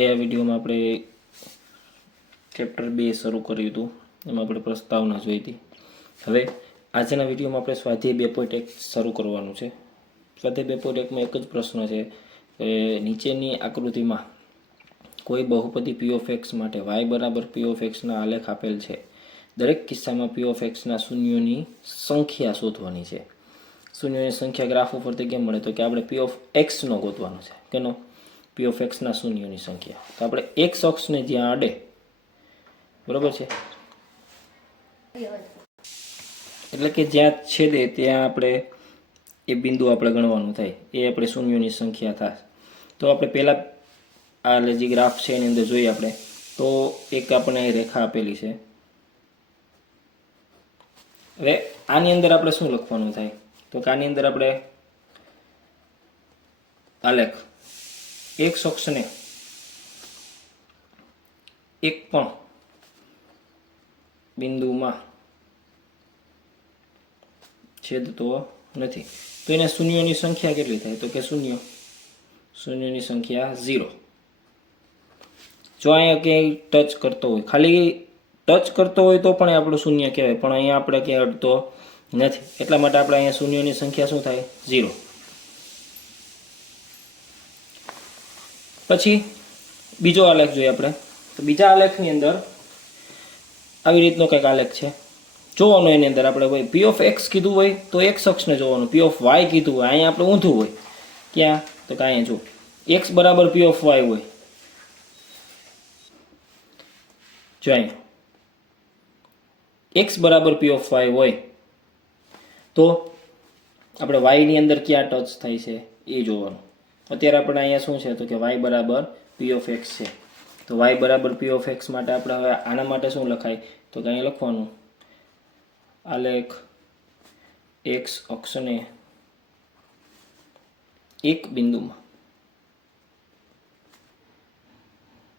ગયા વિડીયોમાં આપણે ચેપ્ટર 2 શરૂ કર્યું હતું, એમાં આપણે પ્રસ્તાવના જોઈ હતી. હવે આજના વિડીયોમાં આપણે સ્વાધ્યાય 2.1 શરૂ કરવાનું છે. સ્વાધ્યાય 2.1માં એક જ પ્રશ્ન છે કે નીચેની આકૃતિમાં કોઈ બહુપદી p of x માટે y બરાબર p of x ના આલેખ આપેલ છે. દરેક કિસ્સામાં p of x ના શૂન્યોની સંખ્યા શોધવાની છે. શૂન્યોની સંખ્યા ગ્રાફ ઉપરથી કેમ મળે તો કે આપણે p of x નો ગોતવાનો છે. કેનો? p of x ના શૂન્યોની સંખ્યા. તો આપણે x અક્ષને જ્યાં અડે, બરોબર છે, એટલે કે જ્યાં છેદે ત્યાં આપણે એ બિંદુ આપણે ગણવાનું થાય, એ આપણે શૂન્યોની સંખ્યા થાય. તો આપણે પહેલાં આ જે ગ્રાફ છે એની અંદર જોઈએ આપણે, તો એક આપણે રેખા આપેલી છે. હવે આની અંદર આપણે શું લખવાનું થાય તો કે આની અંદર આપણે આલેખ x અક્ષને એક પણ બિંદુમાં છેદતો નથી, તો એને શૂન્યોની સંખ્યા કેટલી થાય તો કે શૂન્યોની સંખ્યા 0. જો અહીંયા ક્યાંય ટચ કરતો હોય, ખાલી ટચ કરતો હોય તો પણ આપણું શૂન્ય કહેવાય, પણ અહીંયા આપણે ક્યાંય અડતો નથી, એટલા માટે આપણે અહીંયા શૂન્યોની સંખ્યા શું થાય? 0. પછી બીજો આલેખ જોઈએ આપણે. તો બીજા આલેખની અંદર આવી રીતનો કંઈક આલેખ છે, જોવાનું. એની અંદર આપણે p of x કીધું હોય તો x અક્ષને જોવાનું, p of y કીધું હોય અહીંયા આપણે ઊંધું હોય. ક્યાં તો કે અહીંયા જો x બરાબર p of y હોય, જો અહીંયા x બરાબર p of y હોય તો આપણે y ની અંદર ક્યાં ટચ થાય છે એ જોવાનું. અત્યારે આપણે અહીંયા શું છે તો કે y બરાબર p of x છે, તો y બરાબર p of x માટે આપણે હવે આના માટે શું લખાય તો કે અહીંયા લખવાનું આલેખ x અક્ષને એક બિંદુમાં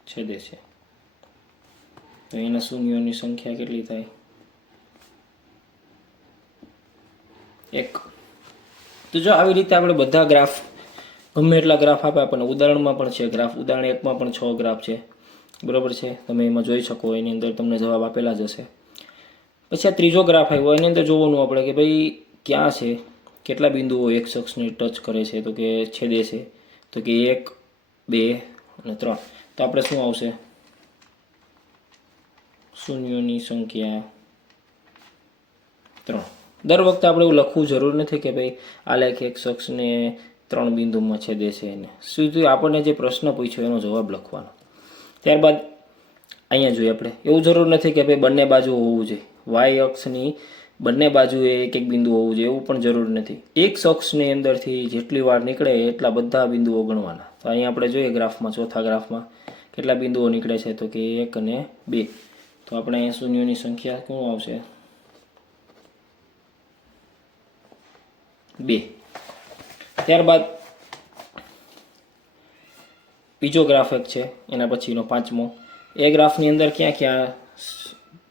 છેદે છે, તો એના શૂન્યોની સંખ્યા કેટલી થાય? 1. તો જો આવી રીતે આપણે બધા ગ્રાફ, ગમે એટલા ગ્રાફ આપે આપણને, ઉદાહરણમાં પણ છે ગ્રાફ, ઉદાહરણ 1માં પણ 6 ગ્રાફ છે, બરોબર છે, તમે એમાં જોઈ શકો, એની અંદર તમને જવાબ આપેલા જ હશે. પછી આ ત્રીજો ગ્રાફ આવ્યો, એની અંદર જોવાનું આપણે કે ભાઈ ક્યાં છે, કેટલા બિંદુઓ x અક્ષને ટચ કરે છે તો કે છેદે છે, તો કે 1, 2 અને 3. તો આપણે શું આવશે? શૂન્યોની સંખ્યા 3. દર વખતે આપણે એવું લખવું જરૂર નથી કે ભાઈ આલેખ x અક્ષને 3 બિંદુમાં છેદે છે, એને સીધું આપણને જે પ્રશ્ન પૂછ્યો એનો જવાબ લખવાનો. ત્યારબાદ અહીંયા જોઈએ આપણે, એવું જરૂર નથી કે ભાઈ બંને બાજુ હોવું જોઈએ, y અક્ષની બંને બાજુએ એક એક બિંદુ હોવું જોઈએ એવું પણ જરૂર નથી. x અક્ષની અંદરથી જેટલી વાર નીકળે એટલા બધા બિંદુઓ ગણવાના. તો અહીંયા આપણે જોઈએ ગ્રાફમાં, ચોથા ગ્રાફમાં કેટલા બિંદુઓ નીકળે છે તો કે 1 અને 2. તો આપણે અહીંયા શૂન્યોની સંખ્યા શું આવશે? 2. ત્યારબાદ બીજો ગ્રાફ એક છે, એના પછીનો 5મો. એ ગ્રાફની અંદર ક્યાં ક્યાં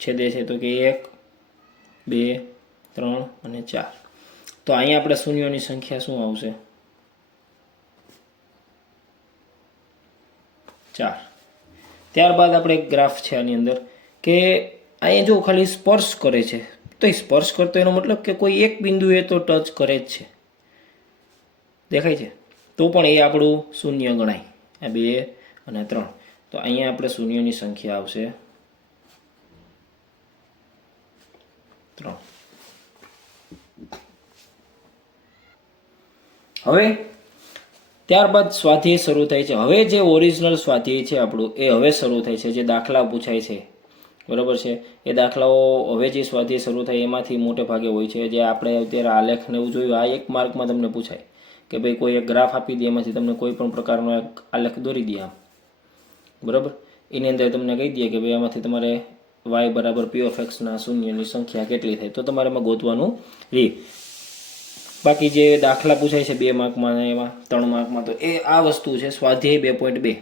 છેદે છે તો કે 1, 2, 3 અને 4. તો અહીંયા આપણે શૂન્યોની સંખ્યા શું આવશે? 4. ત્યારબાદ આપણે એક ગ્રાફ છે આની અંદર કે અહીંયા જો ખાલી સ્પર્શ કરે છે, તો એ સ્પર્શ કરતો એનો મતલબ કે કોઈ એક બિંદુએ તો ટચ કરે જ છે, દેખાય છે, તો પણ એ આપણું શૂન્ય ગણાય. આ 2 અને 3. તો અહીંયા આપણે શૂન્યોની સંખ્યા આવશે 3. હવે ત્યારબાદ સ્વાધ્યાય શરૂ થાય છે. હવે જે ઓરિજિનલ સ્વાધ્યાય છે આપણું એ હવે શરૂ થાય છે, જે દાખલા પૂછાય છે, બરોબર છે, એ દાખલાઓ હવે જે સ્વાધ્યાય શરૂ થાય એમાંથી મોટે ભાગે હોય છે. જે આપણે અત્યારે આલેખ ને એવું જોયું, આ 1 માર્કમાં તમને પૂછાય કે ભાઈ કોઈ એક ગ્રાફ આપી દે, એમાંથી તમને કોઈ પણ પ્રકારનો એક આલેખ દોરી દે આમ, બરાબર, એની અંદર તમને કહી દે કે ભાઈ આમાંથી તમારે y બરાબર p of x ના શૂન્યની સંખ્યા કેટલી થાય, તો તમારે એમાં ગોતવાનું રહે. બાકી જે દાખલા પૂછાય છે 2 માર્કમાં ને એમાં 3 માર્કમાં, તો એ આ વસ્તુ છે સ્વાધ્યાય 2.2.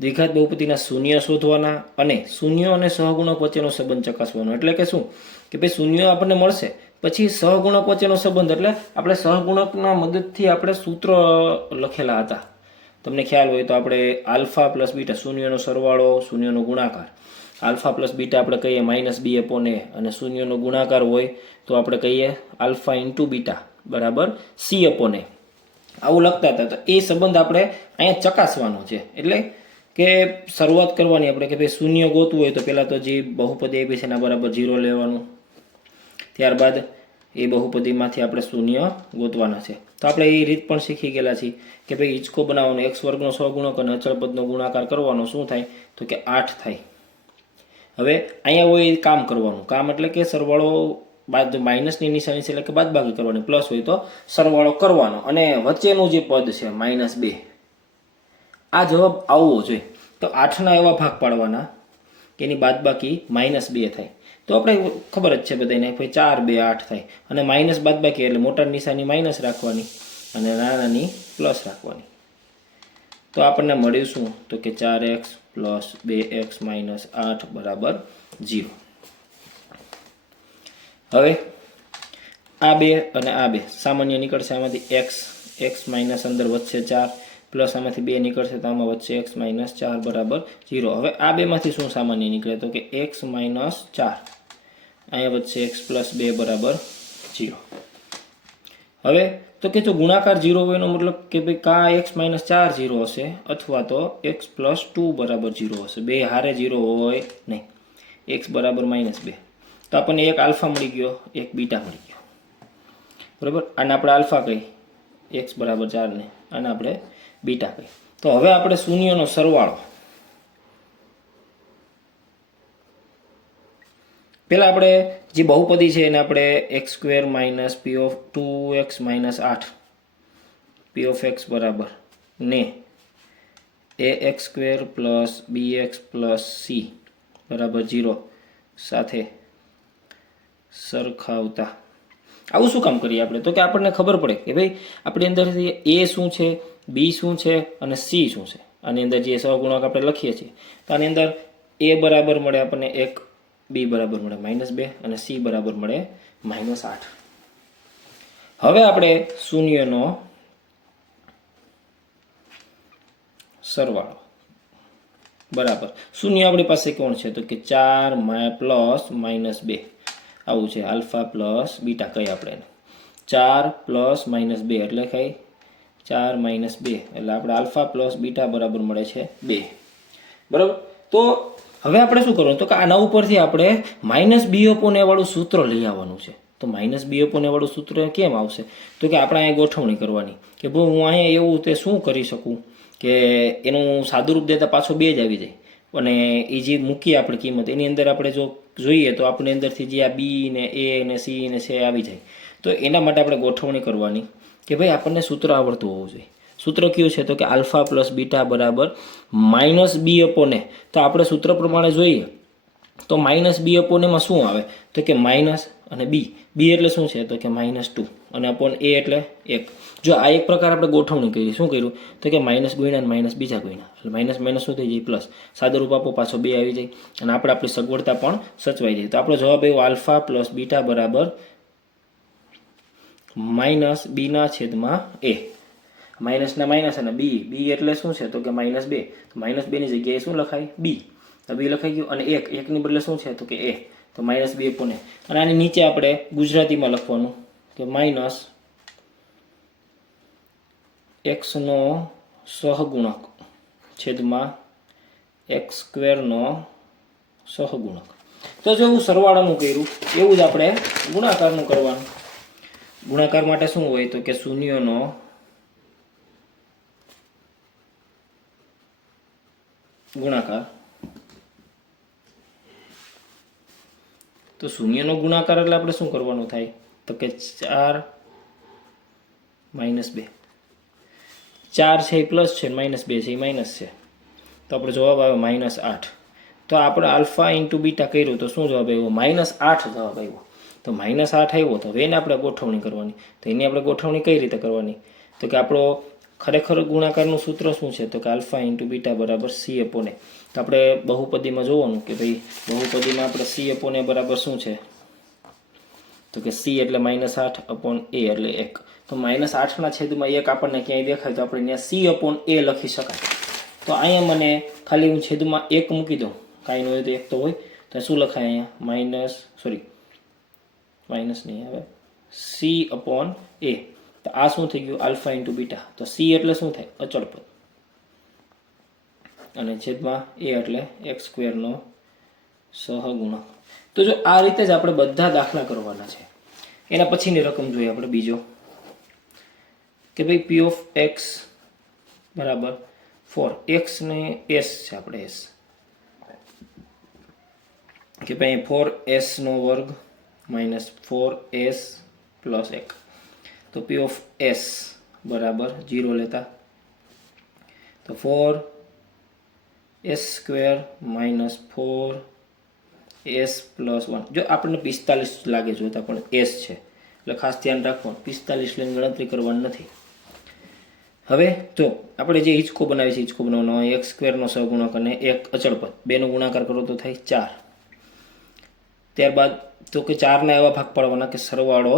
દ્વિઘાત બહુપદીના શૂન્ય શોધવાના અને શૂન્ય અને સહગુણક વચ્ચેનો સંબંધ ચકાસવાનો. એટલે કે શું કે ભાઈ શૂન્ય આપણને મળશે, પછી સહગુણક વચ્ચેનો સંબંધ, એટલે આપણે સહગુણકના મદદથી આપણે સૂત્ર લખેલા હતા, તો તમને ખ્યાલ હોય તો આપણે આલ્ફા પ્લસ બીટા, શૂન્યનો સરવાળો, શૂન્યનો ગુણાકાર, આલ્ફા પ્લસ બીટા આપણે કહીએ -b/a, અને શૂન્યનો ગુણાકાર હોય તો આપણે કહીએ આલ્ફા ઇન્ટુ બીટા બરાબર c/a. આવું લખતા હતા. તો એ સંબંધ આપણે અહીંયા ચકાસવાનો છે. એટલે કે શરૂઆત કરવાની આપણે કે ભાઈ શૂન્ય ગોતવું હોય તો પહેલાં તો જે બહુપદી આપી છે એના બરાબર 0 લેવાનું, ત્યારબાદ એ બહુપદીમાંથી આપણે શૂન્ય ગોતવાના છે. તો આપણે એ રીત પણ શીખી ગયેલા છીએ કે ભાઈ હિંચકો બનાવવાનો, x વર્ગનો સહગુણક અને અચળ પદનો ગુણાકાર કરવાનો, શું થાય તો કે 8 થાય. હવે અહીંયા હોય કામ કરવાનું, કામ એટલે કે સરવાળો બાદ માઇનસની નિશાની છે એટલે કે બાદબાકી કરવાની, પ્લસ હોય તો સરવાળો કરવાનો, અને વચ્ચેનું જે પદ છે -2, આ જવાબ આવવો જોઈએ. તો 8ના એવા ભાગ પાડવાના કે એની બાદબાકી -2 થાય. તો આપણે ખબર જ છે બધાને ભાઈ 4 2 8 થાય, અને માઇનસ બાદબાકી એટલે મોટા નિશાની માઇનસ રાખવાની અને નાનાની પ્લસ રાખવાની. તો આપણને મળ્યું શું તો કે 4x + 2x - 8 બરાબર 0. હવે આ 2 અને આ 2 સામાન્ય નીકળશે, આમાંથી x માઇનસ અંદર વધશે 4, પ્લસ આમાંથી 2 નીકળશે તો આમાં વધશે x - 4 બરાબર 0. હવે આ બેમાંથી શું સામાન્ય નીકળે તો કે x - 4, અહીંયા વધશે x + 2 બરાબર 0. હવે તો કે જો ગુણાકાર 0 હોય એનો મતલબ કે ભાઈ કા x - 4 0 હશે અથવા તો x + 2 બરાબર 0 હશે. બે હારે 0 હોય નહીં, x બરાબર -2. તો આપણને એક આલ્ફા મળી ગયો, એક બીટા મળી ગયો, બરાબર. આને આપણે આલ્ફા કહી, x બરાબર 4 ને, આને આપણે બીટા કહી. તો હવે આપણે શૂન્યનો સરવાળો, પહેલાં આપણે જે બહુપદી છે એને આપણે x² - p(2x - 8) p(x) બરાબર ને ax² + bx + c બરાબર 0 સાથે સરખાવતા. આવું શું કામ કરીએ આપણે તો કે આપણને ખબર પડે કે ભાઈ આપણી અંદરથી a શું છે, b શું છે અને c શું છે. આની અંદર જે સહગુણક આપણે લખીએ છીએ તો આની અંદર a બરાબર મળે આપણને 1, b બરાબર મળે -2 અને c બરાબર મળે -8. હવે આપણે શૂન્યનો સરવાળો બરાબર શૂન્ય આપણી પાસે કોણ છે તો કે 4 + -2 આવું છે, આલ્ફા પ્લસ બીટા કઈ આપણે 4 + -2 એટલે કઈ 4 - 2 એટલે આપણે આલ્ફા પ્લસ બીટા બરાબર મળે છે 2, બરાબર. તો હવે આપણે શું કરવાનું તો કે આના ઉપરથી આપણે -b/a વાળું સૂત્ર લઈ આવવાનું છે. તો -b/a વાળું સૂત્ર કેમ આવશે તો કે આપણે અહીંયા ગોઠવણી કરવાની કે ભાઈ હું અહીંયા એવું તે શું કરી શકું કે એનું સાદુરૂપ દેતા પાછો 2 જ આવી જાય, અને એ જે મૂકીએ આપણે કિંમત એની અંદર આપણે જો જોઈએ તો આપણે અંદરથી જે આ b ને a ને c ને c આવી જાય. તો એના માટે આપણે ગોઠવણી કરવાની કે ભાઈ આપણને સૂત્ર આવડતું હોવું જોઈએ. સૂત્ર કયું છે તો કે આલ્ફા પ્લસ બીટા બરાબર -b/a. તો આપણે સૂત્ર પ્રમાણે જોઈએ તો -b/a માં શું આવે તો કે માઇનસ અને b એટલે શું છે તો કે -2 અને અપોન a એટલે 1. જો આ એક પ્રકાર આપણે ગોઠવણી કરી, શું કર્યું તો કે માઇનસ ગુણ્યા અને માઇનસ બીજા ગુણ્યા એટલે માઇનસ શું થઈ જાય પ્લસ, સાદુરૂપ આપો પાછો 2 આવી જાય અને આપણે આપણી સગવડતા પણ સચવાઈ જાય. તો આપણો જવાબ એવો આલ્ફા પ્લસ બીટા બરાબર -b/a. માઇનસના માઇનસ અને b એટલે શું છે તો કે -2, તો -2 ની જગ્યાએ શું લખાય b, તો b લખાઈ ગયું, અને 1 ની બદલે શું છે તો કે a, તો -b/a. અને આની નીચે આપણે ગુજરાતીમાં લખવાનું કે માઇનસ x નો સહગુણક છેદમાં x² નો સહગુણક. તો જો એવું સરવાળાનું કર્યું એવું જ આપણે ગુણાકારનું કરવાનું. ગુણાકાર માટે શું હોય તો કે શૂન્યનો ગુણાકાર. તો શૂન્યનો ગુણાકાર એટલે આપણે શું કરવાનું થાય તો કે 4 - 2, 4 છે એ પ્લસ છે, -2 છે એ માઇનસ છે, તો આપણે જવાબ આવે -8. તો આપણે આલ્ફા ઇન્ટુ બીટા કર્યું તો શું જવાબ આવ્યો -8 જવાબ આવ્યો. તો -8 આવ્યો તો હવે એને આપણે ગોઠવણી કરવાની. તો એની આપણે ગોઠવણી કઈ રીતે કરવાની તો કે આપણો ખરેખર ગુણાકારનું સૂત્ર શું છે તો કે આલ્ફા ઇન્ટુ બીટા બરાબર c/a. તો આપણે બહુપદીમાં જોવાનું કે ભાઈ બહુપદીમાં આપણે c/a બરાબર શું છે તો કે સી એટલે -8 અપોન એ એટલે 1. તો -8/1 આપણને ક્યાંય દેખાય તો આપણે ત્યાં સી અપોન એ લખી શકાય. તો અહીંયા મને ખાલી હું છેદમાં 1 મૂકી દઉં, કાંઈ ન હોય તો 1 તો હોય, તો શું લખાય અહીંયા માઇનસ નહીં આવે સી અપોન એ. તો આ શું થઈ ગયું આલ્ફા ઇન્ટુ બીટા. તો સી એટલે શું થાય અચળ પદ અને છેદમાં એ એટલે x² સહગુણક. તો જો આ રીતે જ આપણે બધા દાખલા કરવાના છે. એના પછીની રકમ જોઈએ આપણે બીજો કે ભાઈ p ઓફ x બરાબર 4 x ને s છે આપણે s કે ભાઈ 4s² માઇનસ 4s પ્લસ 1. તો p ઓફ s બરાબર 0 લેતા તો 4s² માઇનસ 4s પ્લસ 1. જો આપણને 45 લાગે જોતા પણ s છે એટલે ખાસ ધ્યાન રાખવાનું 45 લઈને ગણતરી કરવાની નથી. હવે તો આપણે જે હિંચકો બનાવી છે હિંચકો બનાવવાનો x² નો સહગુણક અને એક અચળ પદ બેનો ગુણાકાર કરો તો થાય 4. ત્યારબાદ તો કે 4 ના એવા ભાગ પાડવાના કે સરવાળો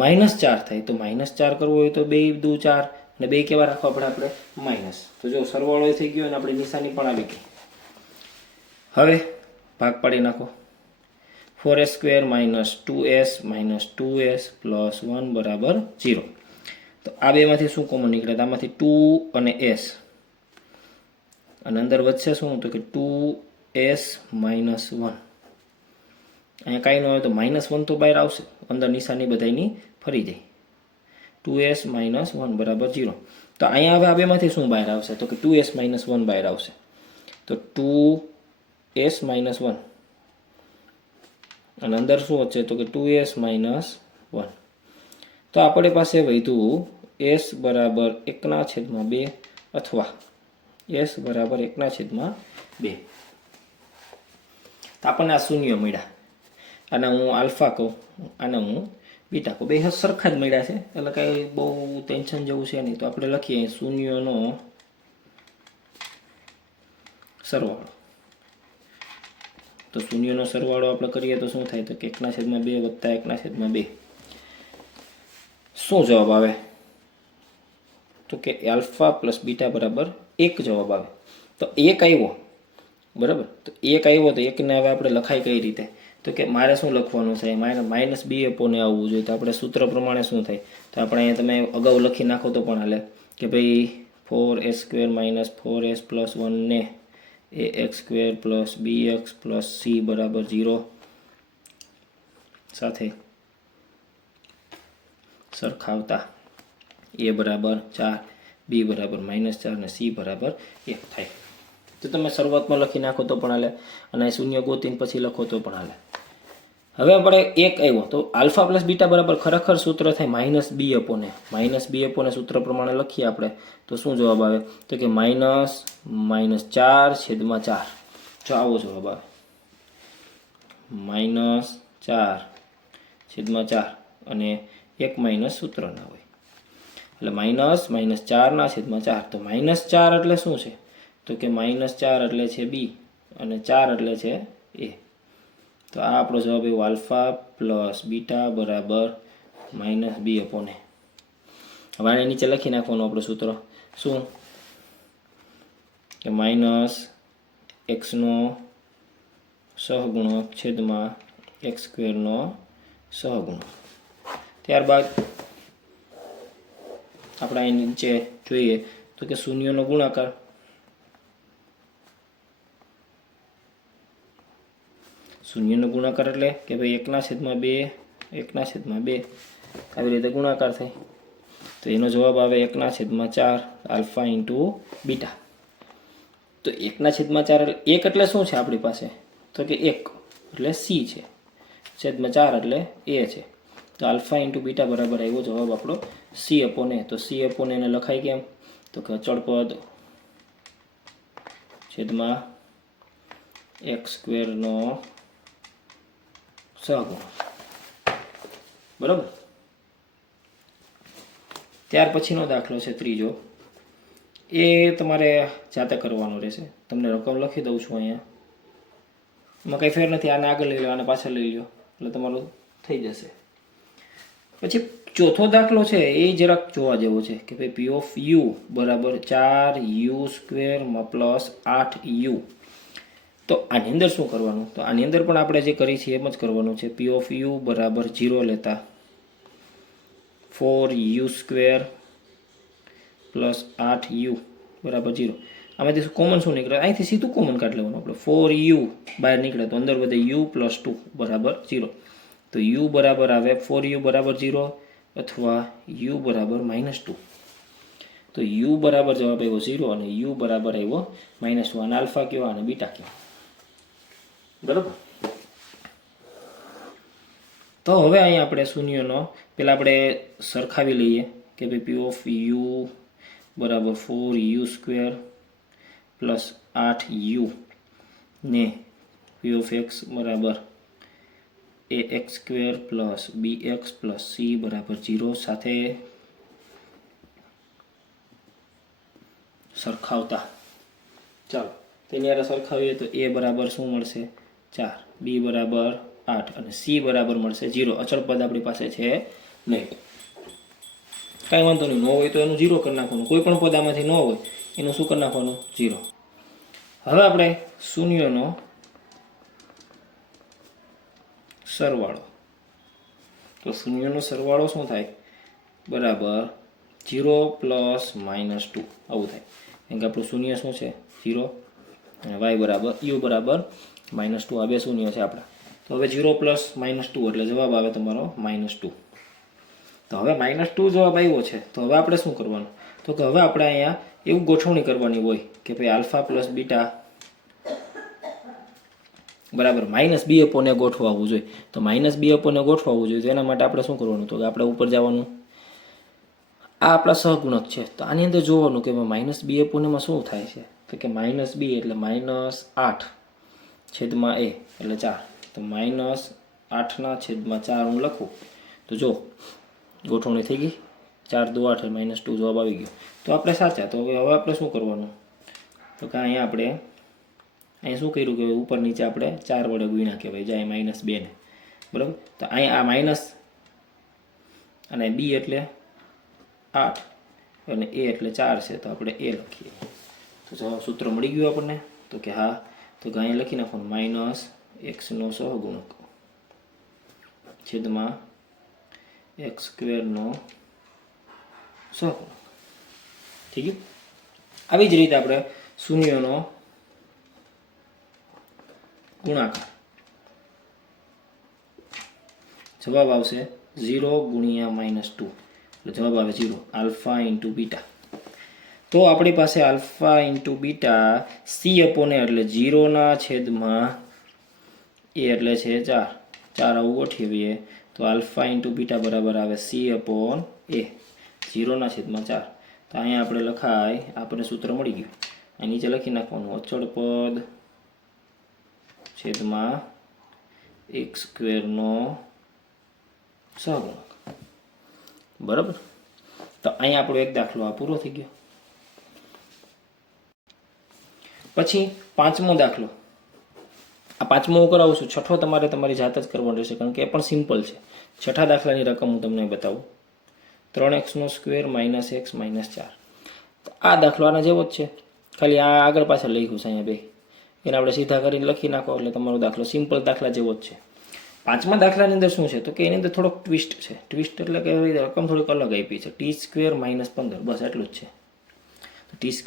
-4 થાય. તો -4 કરવો હોય તો 2 દુ 4 અને 2 કેવા રાખવા પડે આપણે માઇનસ. તો જો સરવાળો થઈ ગયો અને આપણી નિશાની પણ આવી ગઈ. હવે ભાગ પાડી નાખો 4s² minus 2s minus 2s plus 1 બરાબર 0. તો આ બેમાંથી શું કોમન નીકળે તો આમાંથી 2 અને s અને અંદર વધશે શું તો કે 2s માઇનસ 1. અહીંયા કાંઈ ન હોય તો -1 તો બહાર આવશે, અંદર નિશાની બધાની ફરી જાય. 2s માઇનસ 1 બરાબર 0. તો અહીંયા હવે આ બેમાંથી શું બહાર આવશે તો કે 2s માઇનસ 1 બહાર આવશે. તો 2s માઇનસ 1 અને અંદર શું વધશે તો કે 2s માઇનસ 1. તો આપણી પાસે વધ્યું s બરાબર 1/2 અથવા s બરાબર 1/2. તો આપણને આ શૂન્ય મળ્યા. આને હું આલ્ફા કહું, આને હું બીટા કહું. બે સરખા જ મળ્યા છે એટલે કાંઈ બહુ ટેન્શન જેવું છે નહીં. તો આપણે લખીએ શૂન્યનો સરવાળો. તો શૂન્યનો સરવાળો આપણે કરીએ તો શું થાય તો કે 1/2 વત્તા 1/2. શું જવાબ આવે તો કે આલ્ફા પ્લસ બીટા બરાબર 1 જવાબ આવે. તો 1 આવ્યો બરાબર. તો 1 આવ્યો તો 1ને હવે આપણે લખાય કઈ રીતે તો કે મારે શું લખવાનું છે -b અપોને આવવું જોઈએ. તો આપણે સૂત્ર પ્રમાણે શું થાય તો આપણે અહીંયા તમે અગાઉ લખી નાખો તો પણ હાલે કે ભાઈ 4s² માઇનસ 4s પ્લસ 1 ને ax² plus bx plus c બરાબર 0 સાથે સરખાવતા a બરાબર 4 b બરાબર -4 અને c બરાબર 1 થાય. તો તમે શરૂઆતમાં લખી નાખો તો પણ હાલે અને શૂન્ય ગોતીને પછી લખો તો પણ હાલે. હવે આપણે 1 આવ્યો તો આલ્ફા પ્લસ બીટા બરાબર ખરેખર સૂત્ર થાય -b અપોને. -b અપોને સૂત્ર પ્રમાણે લખીએ આપણે તો શું જવાબ આવે તો કે -4/4. જો આવો જવાબ આવે -4/4 અને 1 માઇનસ સૂત્ર ના હોય એટલે -4/4. તો -4 એટલે શું છે તો કે -4 એટલે છે b અને 4 એટલે છે a. તો આ આપણો જવાબ એવો આલ્ફા પ્લસ બીટા બરાબર -b અપોને. હવે આને નીચે લખી નાખવાનું આપણું સૂત્ર શું કે -x નો સહગુણક છેદમાં x² નો સહગુણક. ત્યારબાદ આપણે અહીં નીચે જોઈએ તો કે શૂન્યનો ગુણાકાર. શૂન્યનો ગુણાકાર એટલે કે ભાઈ 1/2 આવી રીતે ગુણાકાર થાય. તો એનો જવાબ આવે 1/4 આલ્ફા ઇન્ટુ બીટા. તો 1/4 એટલે 1 એટલે શું છે આપણી પાસે તો કે 1 એટલે c છે, છેદમાં 4 એટલે a છે. તો આલ્ફા ઇન્ટુ બીટા બરાબર આવ્યો જવાબ આપણો c અપોને. તો c અપોને એને લખાય કેમ તો કે અચળ પદ છેદમાં x² નો સહગુણક બરાબર. ત્યાર પછીનો દાખલો છે ત્રીજો. એ તમારે જાતે કરવાનો રહેશે. તમને રકમ લખી દઉં છું અહીંયા. એમાં કંઈ ફેર નથી. આને આગળ લઈ લો, આને પાછળ લઈ લો એટલે તમારું થઈ જશે. પછી ચોથો દાખલો છે એ જરાક જોવા જેવો છે કે ભાઈ પી ઓફ યુ બરાબર 4u² પ્લસ 8u. તો આની અંદર શું કરવાનું? તો આની અંદર પણ આપણે જે કરી છે એમ જ કરવાનું છે. પી ઓફ યુ બરાબર 0 લેતા 4u² પ્લસ 8u બરાબર 0. આમાંથી કોમન શું નીકળે? અહીંથી સીધું કોમન કાઢી લેવાનું આપણે. 4u બહાર નીકળે તો અંદર વધે u પ્લસ 2 બરાબર 0. તો u બરાબર આવે 4u બરાબર 0 અથવા u બરાબર -2. તો u બરાબર જવાબ આવ્યો 0 અને u બરાબર આવ્યો -1. અને આલ્ફા કયો અને બીટા કયો, બરાબર. તો હવે અહીંયા આપણે શૂન્યનો પહેલાં આપણે સરખાવી લઈએ કે ભાઈ પી ઓફ યુ બરાબર 4u² પ્લસ 8u ને પી ઓફ એક્સ બરાબર ax² plus bx plus c બરાબર 0 સાથે સરખાવતા. ચાલો તેની હારે સરખાવીએ તો a બરાબર શું મળશે? 4, b બરાબર 8 અને c બરાબર મળશે 0. અચળ પદ આપણી પાસે છે નહીં. કાંઈ વાંધો નહીં, ન હોય તો એનું 0 કરી નાખવાનું. કોઈ પણ પદ આમાંથી ન હોય એનું શું કરી નાખવાનું? 0. હવે આપણે શૂન્યનો સરવાળો. તો શૂન્યનો સરવાળો શું થાય? બરાબર 0 પ્લસ -2 આવું થાય. કેમ કે આપણું શૂન્ય શું છે? 0 અને y બરાબર u બરાબર -2. આ બે શૂન્ય છે આપણા. તો હવે 0 પ્લસ -2 એટલે જવાબ આવે તમારો -2. તો હવે -2 જવાબ આવ્યો છે. તો હવે આપણે શું કરવાનું? તો કે હવે આપણે અહીંયા એવું ગોઠવણી કરવાની હોય કે ભાઈ આલ્ફા પ્લસ બીટા બરાબર -b/a ગોઠવાવું જોઈએ. તો -b/a ગોઠવાવું જોઈએ. તો એના માટે આપણે શું કરવાનું? તો આપણે ઉપર જવાનું. આ આપણા સહગુણક છે. તો આની અંદર જોવાનું કે -b/a શું થાય છે? તો કે -b એટલે -8 છેદમાં a એટલે 4. તો -8/4 હું લખું તો જો ગોઠવણી થઈ ગઈ. 4 દુ 8 -2 જવાબ આવી ગયો. તો આપણે સાચા. તો હવે આપણે શું કરવાનું? તો કે અહીંયા આપણે શું કર્યું કે ઉપર નીચે આપણે 4 વડે ગુણ્યા કહેવાય જાય -2 ને, બરાબર. તો અહીંયા આ માઇનસ અને b એટલે 8 અને a એટલે 4 છે. તો આપણે a લખીએ તો જવાબ સૂત્ર મળી ગયું આપણને. તો કે હા. તો અહીંયા લખી નાખવાનું -x નો સહગુણક છેદમાં x² નો સહગુણક. થઈ ગયું. આવી જ રીતે આપણે શૂન્યનો ગુણાકાર. જવાબ આવશે 0 ગુણ્યા -2 એટલે જવાબ આવે 0. Alpha into beta. તો આપણી પાસે આલ્ફા ઇન્ટુ બીટા c/a એટલે 0 છેદમાં a એટલે છે 4. 4 આવું ગોઠવીએ તો આલ્ફા ઇન્ટુ બીટા બરાબર આવે c/a 0 છેદમાં 4. તો અહીંયા આપણે લખાય, આપણને સૂત્ર મળી ગયું. અહીં નીચે લખી નાખવાનું અચળ પદ છેદમાં x² નો સહગુણક, બરાબર. તો અહીંયા આપણો એક દાખલો આ પૂરો થઈ ગયો. પછી પાંચમો દાખલો. આ પાંચમો હું કરાવું છું. છઠ્ઠો તમારે તમારી જાત જ કરવાનો રહેશે કારણ કે એ પણ સિમ્પલ છે. છઠ્ઠા દાખલાની રકમ હું તમને બતાવું. 3x² - x -4. તો આ દાખલો આના જેવો જ છે, ખાલી આ આગળ પાછળ લખ્યું છે અહીંયા બે. એને આપણે સીધા કરીને લખી નાખો એટલે તમારો દાખલો સિમ્પલ દાખલા જેવો જ છે. પાંચમા દાખલાની અંદર શું છે? તો કે એની અંદર થોડોક ટ્વિસ્ટ છે. ટ્વિસ્ટ એટલે કે રકમ થોડીક અલગ આપી છે. t² - 15 બસ એટલું જ છે. તો t² -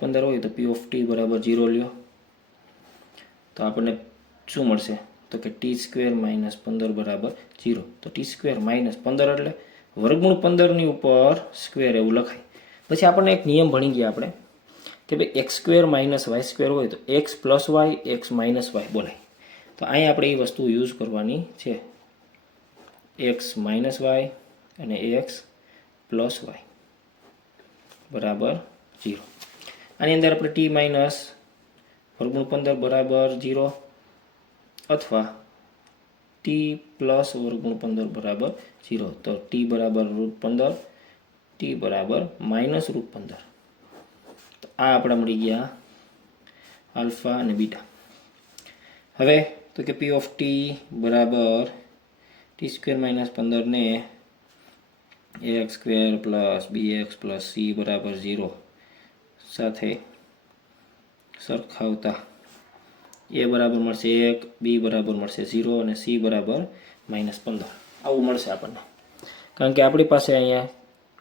15 હોય તો p ઓફ t બરાબર 0 લ્યો તો આપણને શું મળશે? તો કે t² - 15 બરાબર 0. તો t² - 15 એટલે વર્ગમૂળ 15ની ઉપર સ્ક્વેર એવું લખાય. પછી આપણને એક નિયમ ભણી ગયા આપણે કે ભાઈ x² - y² હોય તો x + y x - y બોલાય. તો અહીં આપણે એ વસ્તુ યુઝ કરવાની છે. x - y અને x + y બરાબર 0. આની અંદર આપણે t વર્ગમૂળ 15 બરાબર 0 અથવા t પ્લસ વર્ગમૂળ 15 બરાબર 0. તો t બરાબર √15, t બરાબર -√15. તો આ આપણા મળી ગયા આલ્ફા અને બીટા. હવે તો કે p ઓફ t બરાબર t² - 15 ને એક્સ સ્ક્વેર પ્લસ બી એક્સ પ્લસ સી બરાબર 0 સાથે સરખાવતા એ બરાબર મળશે 1, બી બરાબર મળશે 0 અને સી બરાબર -15 આવું મળશે આપણને. કારણ કે આપણી પાસે અહીંયા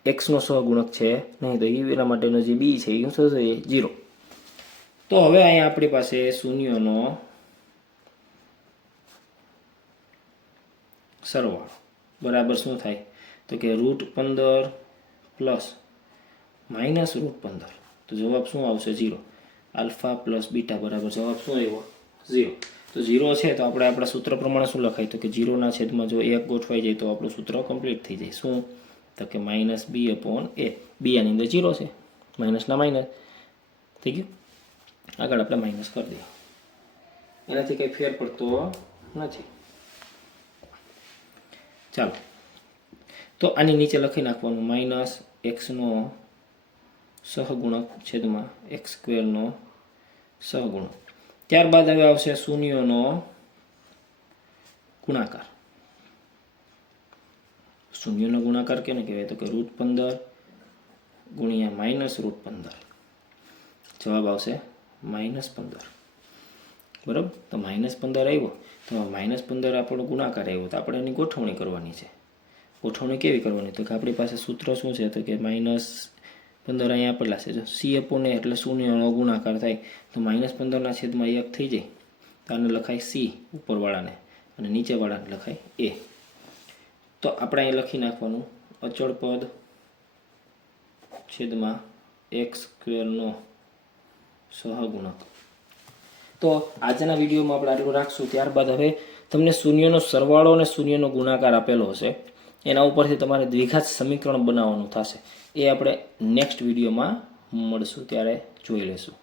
એક્સનો સહગુણક છે નહીં, તો એના માટેનો જે બી છે એ શું થશે 0. તો હવે અહીંયા આપણી પાસે શૂન્યનો સરવાળો બરાબર શું થાય તો કે √15 પ્લસ -√15, તો જવાબ શું આવશે 0. આલ્ફા પ્લસ બીટા બરાબર જવાબ શું આવ્યો 0. તો 0 છે તો આપણે આપણા સૂત્ર પ્રમાણે શું લખાય તો કે 0ના છેદમાં જો 1 ગોઠવાઈ જાય તો આપણું સૂત્ર કમ્પ્લીટ થઈ જાય. શું તો કે -b/a. બી આની અંદર 0 છે, માઇનસના માઇનસ થઈ ગયું. આગળ આપણે માઇનસ કરી દઈએ, એનાથી કંઈ ફેર પડતો નથી. ચાલો, તો આની નીચે લખી નાખવાનું માઇનસ એક્સનો સહગુણક છેદમાં એક્સ સ્ક્વેરનો સહગુણક. ત્યારબાદ હવે આવશે શૂન્યનો ગુણાકાર. શૂન્યનો ગુણાકાર કેને કહેવાય તો કે √15 ગુણ્યા -√15, જવાબ આવશે -15. બરાબર, તો -15 આવ્યો તો -15 આપણો ગુણાકાર આવ્યો તો આપણે એની ગોઠવણી કરવાની છે. ગોઠવણી કેવી કરવાની તો કે આપણી પાસે સૂત્ર શું છે તો કે -15 અહીંયા આપેલા છે, જો c/a એટલે શૂન્યનો ગુણાકાર થાય તો -15ના છેદમાં 1 થઈ જાય તો આને લખાય c ઉપરવાળાને અને નીચેવાળાને લખાય a. તો આપણે અહીં લખી નાખવાનું અચળ પદ છેદમાં એક્સ સ્ક્વેરનો સહગુણક. તો આજના વિડીયોમાં આપણે આટલું રાખશું. ત્યારબાદ હવે તમને શૂન્યનો સરવાળો અને શૂન્યનો ગુણાકાર આપેલો હશે, એના ઉપરથી તમારે દ્વિઘાત સમીકરણ બનાવવાનું થશે. એ આપણે નેક્સ્ટ વિડીયોમાં મળશું ત્યારે જોઈ લેશું.